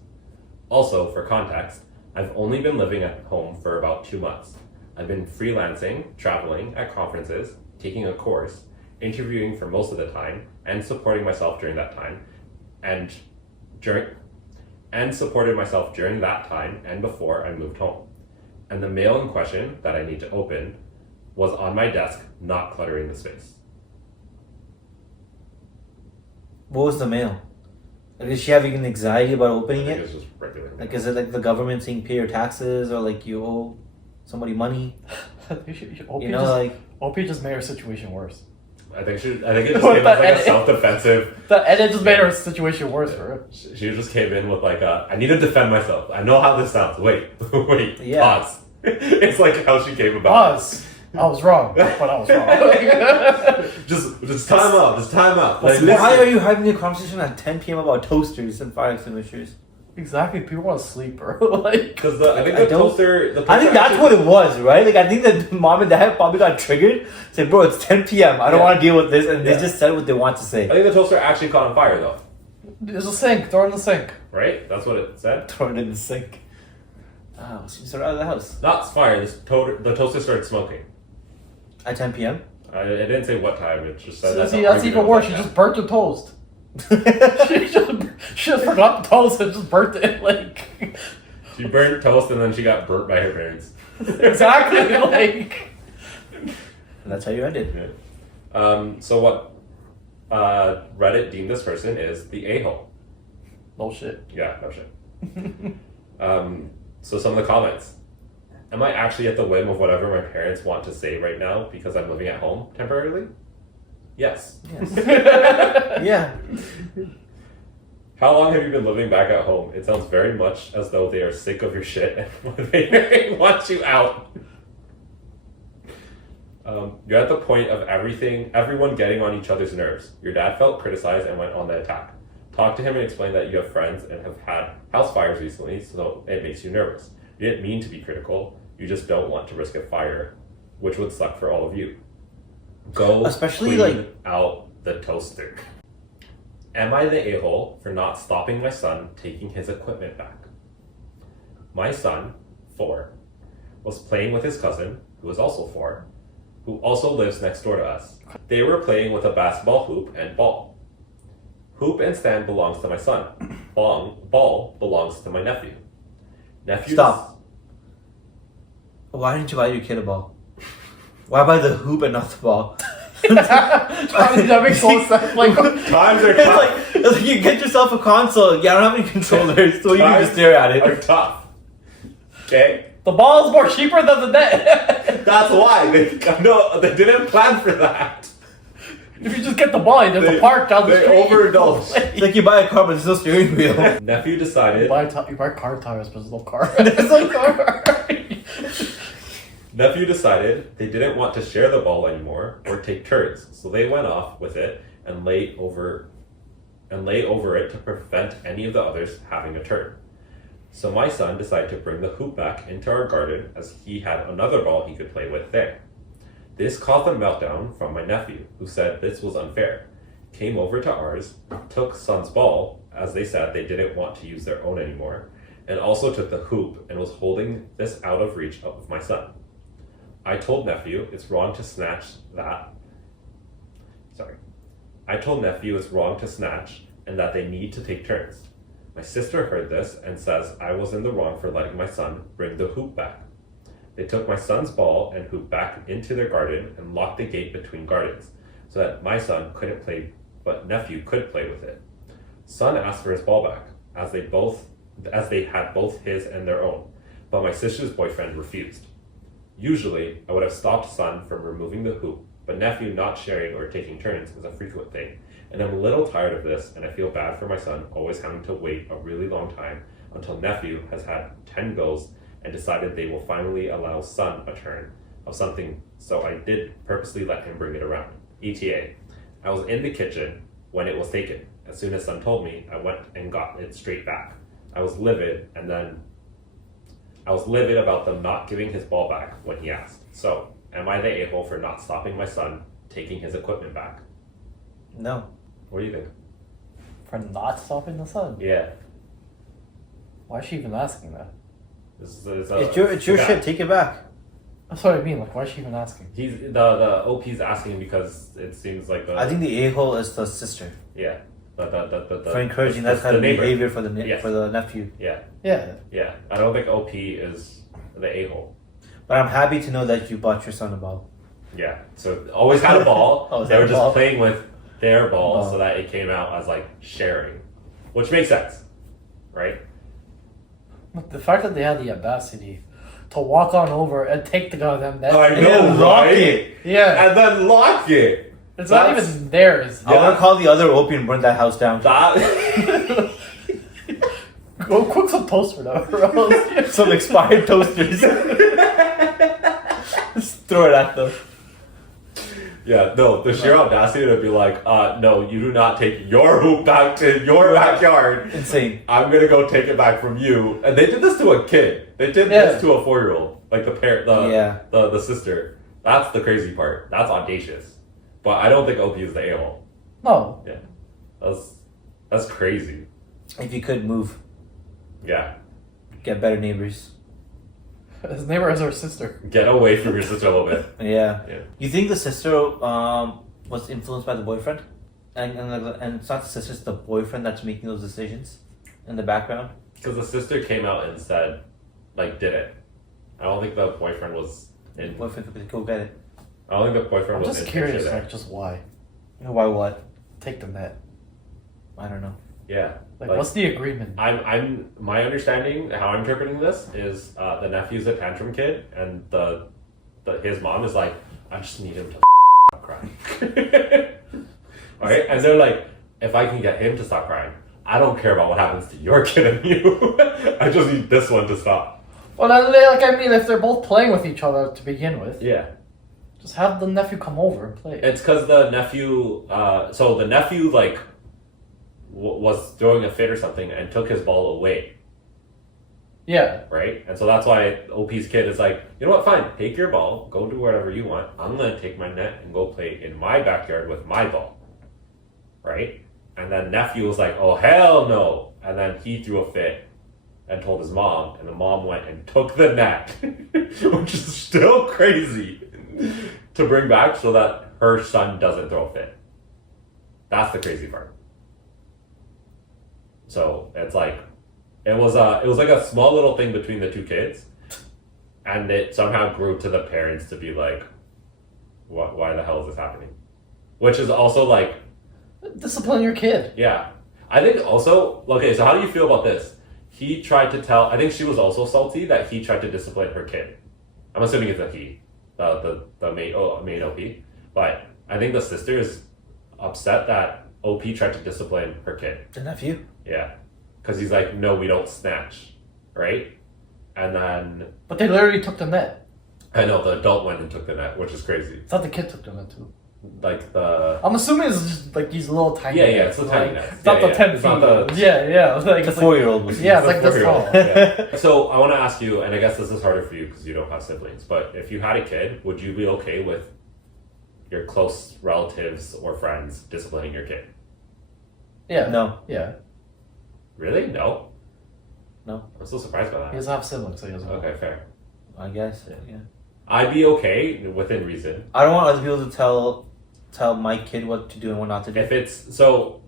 Also, for context, I've only been living at home for about 2 months. I've been freelancing, traveling, at conferences, taking a course, interviewing for most of the time, and supporting myself during that time, and supported myself during that time and before I moved home. And the mail in question that I need to open was on my desk, not cluttering the space. What was the mail? Like, is she having an anxiety about opening I think it? it's just regular mail. Like, is it like the government saying pay your taxes or like you owe somebody money? OP, You know, like, OP just made her situation worse. I think it just What came the as like a edit? self-defensive. And it just made her situation worse for her. She just came in with like a, I need to defend myself. I know how this sounds. Wait, wait, Yeah. pause. It's like how she came about. Pause. I was wrong, but I was wrong. Just time out. Just time out. Like, why listen. are you having a conversation at 10 p.m. about toasters and fire extinguishers? Exactly. People want to sleep, bro. Like, Because I think I the don't- toaster. I think that's what it was, right? Like, I think that mom and dad probably got triggered. Said, bro, it's 10 p.m. I don't Yeah. want to deal with this. And Yeah. they just said what they want to I say. think the toaster actually caught on fire though, there's a sink. Throw it in the sink. right? That's what it said. Throw it in the sink. Oh, so you started out of the house. Not fire. The toaster started smoking. At 10 p.m.? It didn't say what time. It just said that. See, the that's argument even was worse. She like just burnt the toast. she just forgot the toast and just burnt it. Like, that. She burnt toast and then she got burnt by her parents. exactly. Like, And that's how you ended. Yeah. So what Reddit deemed this person is the a-hole. no shit. Yeah, no shit. So some of the comments. Am I actually at the whim of whatever my parents want to say right now because I'm living at home temporarily? Yes. Yes. Yeah. How long have you been living back at home? It sounds very much as though they are sick of your shit and they want you out. You're at the point of everyone getting on each other's nerves. Your dad felt criticized and went on the attack. Talk to him and explain that you have friends and have had house fires recently, so it makes you nervous. You didn't mean to be critical. You just don't want to risk a fire, which would suck for all of you. Go Especially, clean like- out the toaster. Am I the a-hole for not stopping my son taking his equipment back? My son, 4, was playing with his cousin, who is also 4, who also lives next door to us. They were playing with a basketball hoop and ball. Hoop and stand belongs to my son. Ball belongs to my nephew. Stop. Why didn't you buy your kid a ball? Why buy the hoop and not the ball? That makes no sense. Like, Times are It's tough. like you get yourself a console. Yeah, I don't have any controllers, so you can just stare at Are it. tough. Okay? the ball is more cheaper than the net. That's why. They didn't plan for that. If you just get the ball, there's a park down the They street. overindulged. It's like you buy a car, but there's no steering wheel. Nephew You decided. buy car tires, but there's no car. There's no car. Nephew decided they didn't want to share the ball anymore or take turns, so they went off with it and lay over it to prevent any of the others having a turn. So my son decided to bring the hoop back into our garden as he had another ball he could play with there. This caused a meltdown from my nephew, who said this was unfair, came over to ours, took son's ball, as they said they didn't want to use their own anymore, and also took the hoop and was holding this out of reach of my son. I told nephew it's wrong to snatch and that they need to take turns. My sister heard this and says I was in the wrong for letting my son bring the hoop back. They took my son's ball and hoop back into their garden and locked the gate between gardens so that my son couldn't play, but nephew could play with it. Son asked for his ball back, as they had both his and their own, but my sister's boyfriend refused. Usually, I would have stopped son from removing the hoop, but nephew not sharing or taking turns is a frequent thing, and I'm a little tired of this, and I feel bad for my son always having to wait a really long time until nephew has had 10 goes and decided they will finally allow son a turn of something, so I did purposely let him bring it around. ETA. I was in the kitchen when it was taken. As soon as son told me, I went and got it straight back. I was livid about them not giving his ball back when he asked. So, am I the a-hole for not stopping my son taking his equipment back? No. What do you think? For not stopping the sun. Yeah. Why is she even asking that? It's It's your shit. Take it back. That's what I mean. Like, why is she even asking? He's the OP's asking because it seems like I think the a-hole is the sister yeah for encouraging that kind of neighbor. behavior for the Yes. for the nephew. Yeah. Yeah. I don't think OP is the a-hole. But I'm happy to know that you bought your son a ball. Yeah. So always had a ball. Always They had were a just ball. playing with their ball Ball. so that it came out as like sharing, which makes sense, right? But the fact that they had the audacity to walk on over and take the goddamn net. I And know, then lock right? it. Yeah. And then lock it. It's not That's- even theirs. I want to call the other OP and burn that house down. That Go cook some toaster now, bro. Some expired toasters. Just throw it at them. yeah, no, the sheer audacity to be like, no, you do not take your hoop back to your backyard. Insane. I'm gonna go take it back from you. And they did this to a kid. They did Yeah. this to a 4-year-old, like the parent, Yeah. the sister. That's the crazy part. That's audacious. But I don't think OP is the a-hole. No. Yeah, that's crazy. If you could move, Yeah, get better neighbors. His neighbor is her sister. get away from your sister a little bit. Yeah. Yeah. You think the sister was influenced by the boyfriend, and it's not the sister, it's the boyfriend that's making those decisions in the background? Because the sister came out and said, like, did it. I don't think the boyfriend was in. Boyfriend could go get it. I don't think the boyfriend I'm was just in curious, picture there. like, just why? Why what? Take the net. I don't know. Yeah. Like, what's the agreement? My understanding, how I'm interpreting this is the nephew's a tantrum kid, and his mom is like, I just need him to stop crying. Alright? And they're like, if I can get him to stop crying, I don't care about what happens to your kid and you. I just need this one to stop. Well, if they're both playing with each other to begin with, Yeah. just have the nephew come over and play. It's because the nephew, so the nephew, like, was throwing a fit or something and took his ball away, Yeah. right? And so that's why OP's kid is like, you know what, fine, take your ball, go do whatever you want. I'm going to take my net and go play in my backyard with my ball, right? And then nephew was like, oh, hell no. And then he threw a fit and told his mom, and the mom went and took the net, which is still crazy, to bring back so that her son doesn't throw a fit. That's the crazy part. So it's like, it was like a small little thing between the two kids, and it somehow grew to the parents to be like, why the hell is this happening? Which is also like, discipline your kid. yeah. I think also, okay, so how do you feel about this? He tried to tell, I think she was also salty that he tried to discipline her kid. I'm assuming it's a he, the main OP. But I think the sister is upset that OP tried to discipline her kid. The nephew? Yeah. Because he's like, no, we don't snatch. Right? And then, But they literally took the net. I know, the adult went and took the net, which is crazy. It's not the kid took the net too. Like the... I'm assuming it's just like these little tiny Yeah, nets. it's the tiny like, nets. It's not Yeah, the 10 it's feet. not the- Yeah. Like, The it's 4-year-old like, was. yeah, it's like this tall. Yeah. So I want to ask you, and I guess this is harder for you because you don't have siblings, but if you had a kid, would you be okay with your close relatives or friends disciplining your kid? Yeah. No. Yeah. Really? No? No. I'm so surprised by He that. doesn't have siblings, so he doesn't. Okay, fair. I guess. Yeah. I'd be okay within reason. I don't want other people to tell my kid what to do and what not to do. If it's, so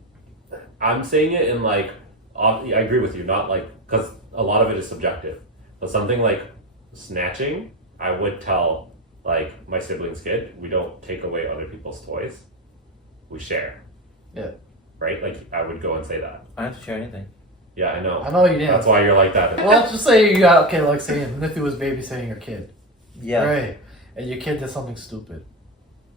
I'm saying it in like, I agree with you, not like, because a lot of it is subjective, but something like snatching, I would tell like my sibling's kid, we don't take away other people's toys, we share. Yeah. Right? Like I would go and say that. I don't have to share anything. Yeah, I know. I know you didn't. That's why you're like that. Well, let's just say you got, okay, like saying Nythu was babysitting your kid. Yeah. Right. And your kid did something stupid.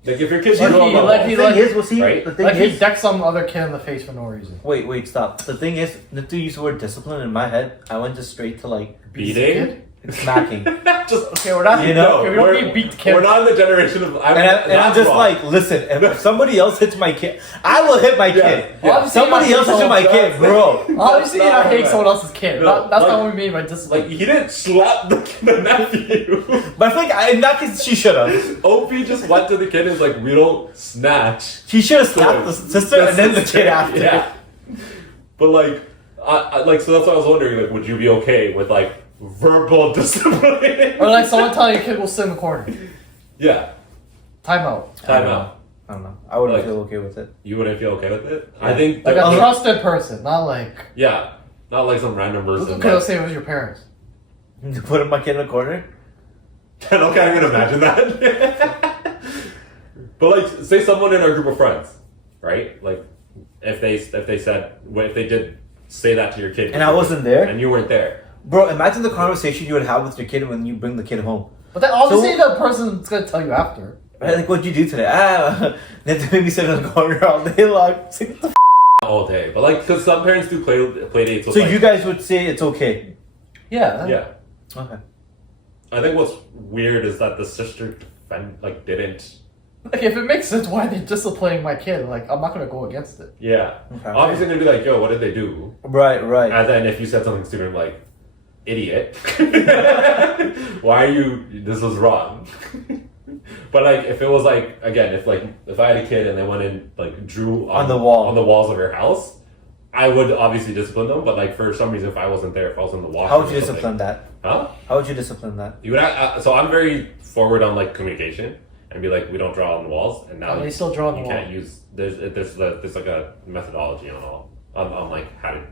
Like if your kid's Like growing he- up, like The he- thing is, we'll see. right? The thing Like he is, decked some other kid in the face for no reason. wait, stop. The thing is, Nythu used the word discipline in my head. I went just straight to like beating, smacking. just Okay, we're not. You know, okay, we don't need beat the kid. we're not in the generation of. And I'm just like, listen, if somebody else hits my kid, I will hit my kid. Yeah. Obviously, Somebody you're else not hits my hitting kid, bro. Obviously, you're That's not not hating right. someone else's kid. No, That's like- not what we mean by discipline. Like he didn't slap the nephew. But I feel like in that case, she should have. OP just went to the kid and was like, we don't snatch. She should have slapped the sister and then the kid after. Yeah. But like, I like, so that's what I was wondering. Like, would you be okay with like verbal discipline? Or like someone telling your kid will sit in the corner. Yeah. Time out. Time out. I don't know. I wouldn't Like- feel okay with it. You wouldn't feel okay with it? Yeah. I think. Like that- a trusted person, not like. yeah. Not like some random person. Okay, let's say it was your parents. To put my kid in a corner? Okay, I can imagine that. But like, say someone in our group of friends, right? Like, if they did say that to your kid, And I wasn't there? and you weren't there. Bro, imagine the conversation you would have with your kid when you bring the kid home. But then obviously the person's gonna tell you after. Right? Like, what'd you do today? They had to make me sit in the corner all day long. It's like, what the All day, but like, because some parents do play dates. With, So like, you guys would say it's okay? Yeah. yeah. Okay. I think what's weird is that the sister didn't. Like if it makes sense, why are they disciplining my kid? Like I'm not gonna go against it. Yeah. Okay. Obviously, gonna be like, yo, what did they do? Right. And then if you said something stupid, like, idiot. Why are you? This was wrong. But like, if it was like, again, if I had a kid and they went and like drew On the wall. on the walls of your house, I would obviously discipline them. But like, for some reason, if I wasn't there, if I was in the washroom, How would you or something- discipline that? Huh? How would you discipline that? You would. So I'm very forward on like communication and be like, we don't draw on the walls, and now And they still draw on the you wall. can't use. There's like a methodology on like how to.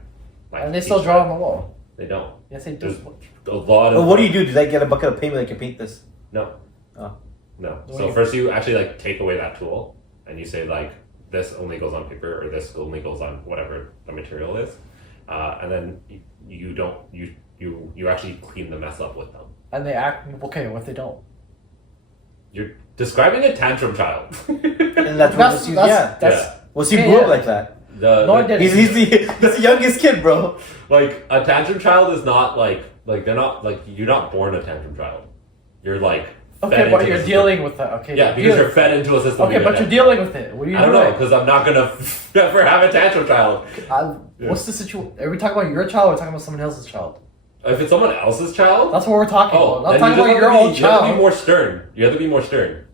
Like, And they still teach draw that. on the wall. They don't. Yes, they There's do. a lot of. Well, what do you do? Do they get a bucket of paint like you paint this? No. Oh. No. What do So you- first you actually like take away that tool and you say like this only goes on paper or this only goes on whatever the material is, and then you actually clean the mess up with them. And they act okay. What if they don't? You're describing a tantrum child. And that's what That's this, that's yeah. Yeah. Well, he Yeah, grew yeah. up like that. The, No, I the- didn't. He's the youngest kid, bro. like a tantrum child is not like they're not like you're not born a tantrum child. You're like Okay, fed but into you're the system. dealing with that. Okay. Yeah, because you're fed into a system. Okay, but you're dealing with it. What are you I don't know doing? because I'm not gonna ever have a tantrum child. What's the situation? Are we talking about your child or are we talking about someone else's child? If it's someone else's child, That's what we're talking oh, about. I'm then talking you about just your have to own be, you have to be child. more stern. You have to be more stern.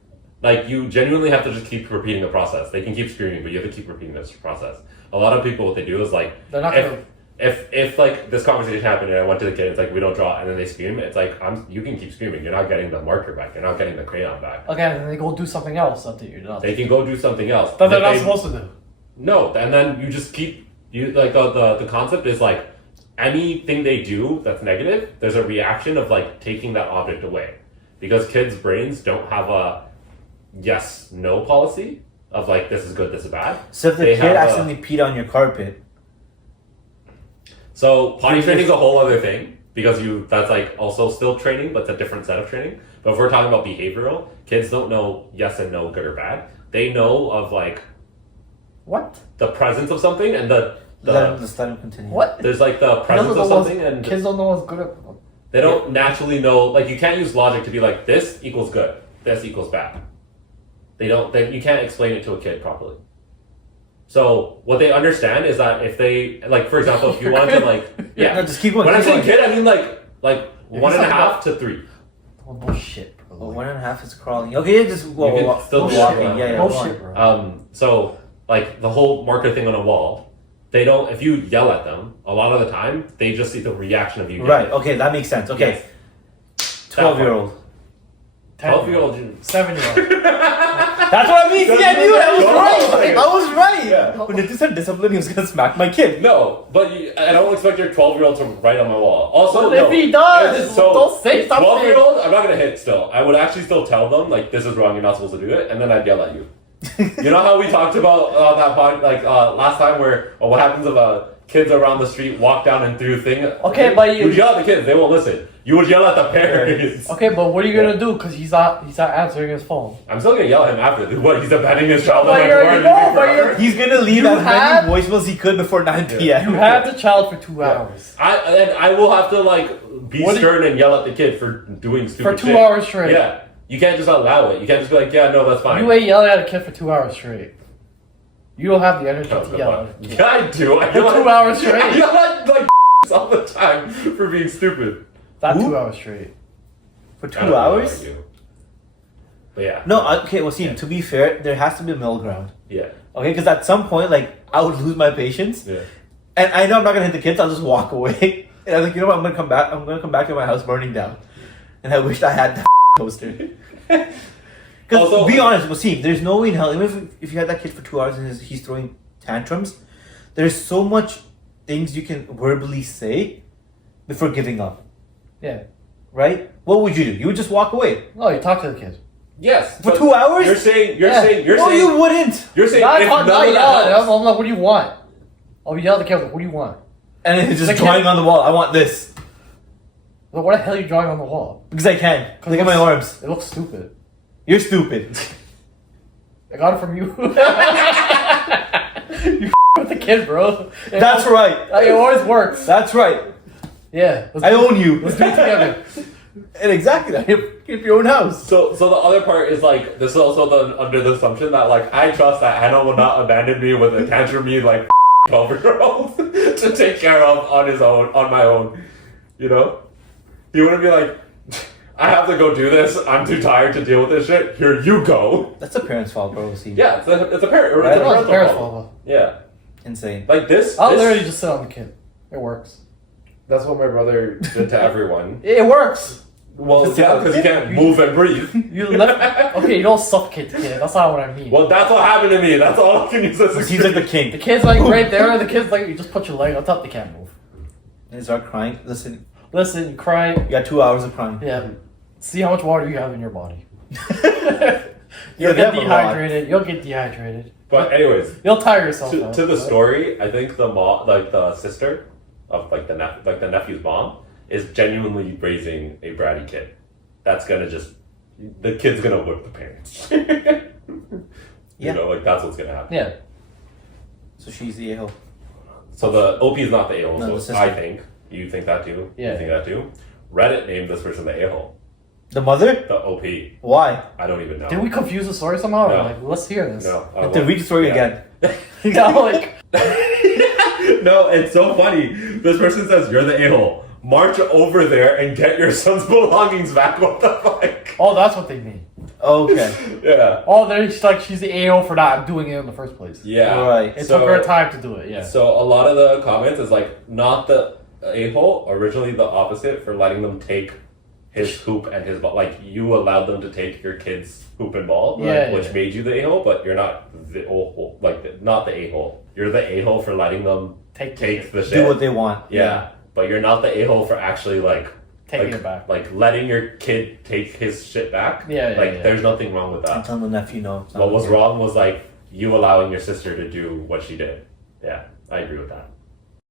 Like you genuinely have to just keep repeating the process. They can keep screaming, but you have to keep repeating this process. A lot of people, what they do is like, They're not if, gonna- if like this conversation happened and I went to the kid, it's like we don't draw, and then they scream, it's like you can keep screaming. You're not getting the marker back. You're not getting the crayon back. Okay, and then they go do something else after you're done. They can go do something else. That they're not supposed to do. No, and then you just keep like the concept is like anything they do that's negative, there's a reaction of like taking that object away, because kids' brains don't have a yes/no policy of like this is good, this is bad. So if the They kid have accidentally peed on your carpet, So potty training is a whole other thing, because that's like also still training, but it's a different set of training. But if we're talking about behavioral, kids don't know yes and no, good or bad. They know of like What? the presence of something and just let him continue. What? there's like the presence of something, and kids don't know what's good. they don't naturally know. Like you can't use logic to be like this equals good, this equals bad. You can't explain it to a kid properly. So what they understand is that if they like, for example, if you wanted to like, yeah, No, just keep going. when I'm keep saying going. kid, I mean like If 1.5 to 3. Oh, no shit, bro. Oh, 1.5 is crawling. Okay, just You can still do walking. that. Yeah, No go on. shit, bro. So like the whole marker thing on a wall, they don't. If you yell at them, a lot of the time they just see the reaction of you. Right. Okay, that makes sense. Okay, Yes. 12-year-old. 12-year-old. 7-year-old. That's what I mean. See, I knew it. I was right. I was right. Yeah. When Nythu said discipline, he was gonna smack my kid. No, but I don't expect your 12-year-old to write on my wall. Also, What no. if he does? So, Don't say something. 12-year-old, I'm not gonna hit still. I would actually still tell them like this is wrong. You're not supposed to do it, and then I'd yell at you. You know how we talked about that pod, like last time, where what happens if kids around the street walk down and through thing? Okay, but you would yell at the kids. They won't listen. You would yell at the parents. Okay, but what are you gonna do? Cause he's not answering his phone. I'm still gonna yell at him after. What? He's abandoning his child. But on my you're- door and no, leaving but forever? you're- He's gonna leave You as had- many voicemails he could before 9 p.m. You have the child for 2 hours. I will have to like be What do stern and yell at the kid for doing stupid For 2 shit. hours straight. Yeah, you can't just allow it. You can't just be like, yeah, no, that's fine. You ain't yelling at a kid for 2 hours straight. You don't have the energy No, to yell at a kid. yeah, I do. I For yell 2 at- hours I straight. yell at like all the time for being stupid. Not Who? 2 hours straight. For I 2 don't know what hours. I do. But yeah, No, okay. Well, see, to be fair, there has to be a middle ground. yeah, Okay, because at some point, like, I would lose my patience, yeah. and I know I'm not gonna hit the kids. I'll just walk away, and I'm like, you know what? I'm gonna come back. I'm gonna come back to my house burning down, and I wish I had that poster. Because Also- be honest, Wasim, there's no way in hell. Even if you had that kid for 2 hours and he's throwing tantrums, there's so much things you can verbally say before giving up. Yeah. Right? What would you do? You would just walk away No, you talk to the kid. Yes. for but 2 hours. You're saying. You're Yeah. saying. You're No, saying. you wouldn't. You're saying. Not if talk, none not of that yell at him. helps- I'm like, what do you want? I'll yell at the kid. Like, what do you want? And then it's just The kid- drawing on the wall. I want this Like, what the hell are you drawing on the wall? because I can. Look at my arms. It looks stupid. You're stupid. I got it from you. You with the kid, bro. That's right. It always works. That's right. Yeah. I own you. Let's do it together. And exactly that. Keep your own house. So the other part is like this is also under the assumption that like I trust that Hannah will not abandon me with a tantrum-y like 12-year-old to take care of on my own. You know, he wouldn't be like, I have to go do this. I'm too tired to deal with this shit. Here you go. That's a parent's fault, bro. See. Yeah, it's a parent. Right. It's a No, it's parental parents' problem. fault. Yeah, Insane. like this. I'll this- literally just sit on the kid. It works. That's what my brother did to everyone. It works. Well, Just yeah, because you can't move and breathe. You left. Okay, you don't suffocate the kid. That's not what I mean. Well, that's what happened to me. That's all I can use as He's like the The king. kid's like right there. The kid's like, you just put your leg on top. They can't move. And they start crying. Listen, Listen, you cry. you got 2 hours of crying. Yeah. See how much water you have in your body. Yeah, You'll they get have a lot. dehydrated. You'll get dehydrated. But anyways, You'll tire yourself out. to the story, I think the mom, like the sister of like the nephew's mom, is genuinely raising a bratty kid. That's gonna the kid's gonna whip the parents. Yeah. You know, like that's what's gonna happen. Yeah. So she's the a-hole. So the OP is not the a-hole. No, the So sister. I think you think that too. Yeah. You think that too. Reddit named this person the a-hole. The mother? The OP. Why? I don't even know. Did we confuse the story somehow? No. Like, let's hear this. No. I Have to won't. read the story Yeah. again. Yeah, like, No, it's so funny. This person says you're the a-hole. March over there and get your son's belongings back. What the fuck? oh, that's what they mean. Okay. Yeah. Oh, there's like she's the AO for not doing it in the first place. Yeah. Right. It took her time to do it. Yeah. So a lot of the comments is like not the a-hole, originally the opposite for letting them take his hoop and his ball. Like you allowed them to take your kid's hoop and ball, which made you the a-hole, but you're not the a-hole. Like not the a-hole. You're the a-hole for letting them take the shit. Do what they want. Yeah. But you're not the a-hole for actually like taking it back. Like letting your kid take his shit back. There's nothing wrong with that. I'm telling the nephew no. What was wrong was like you allowing your sister to do what she did. Yeah, I agree with that.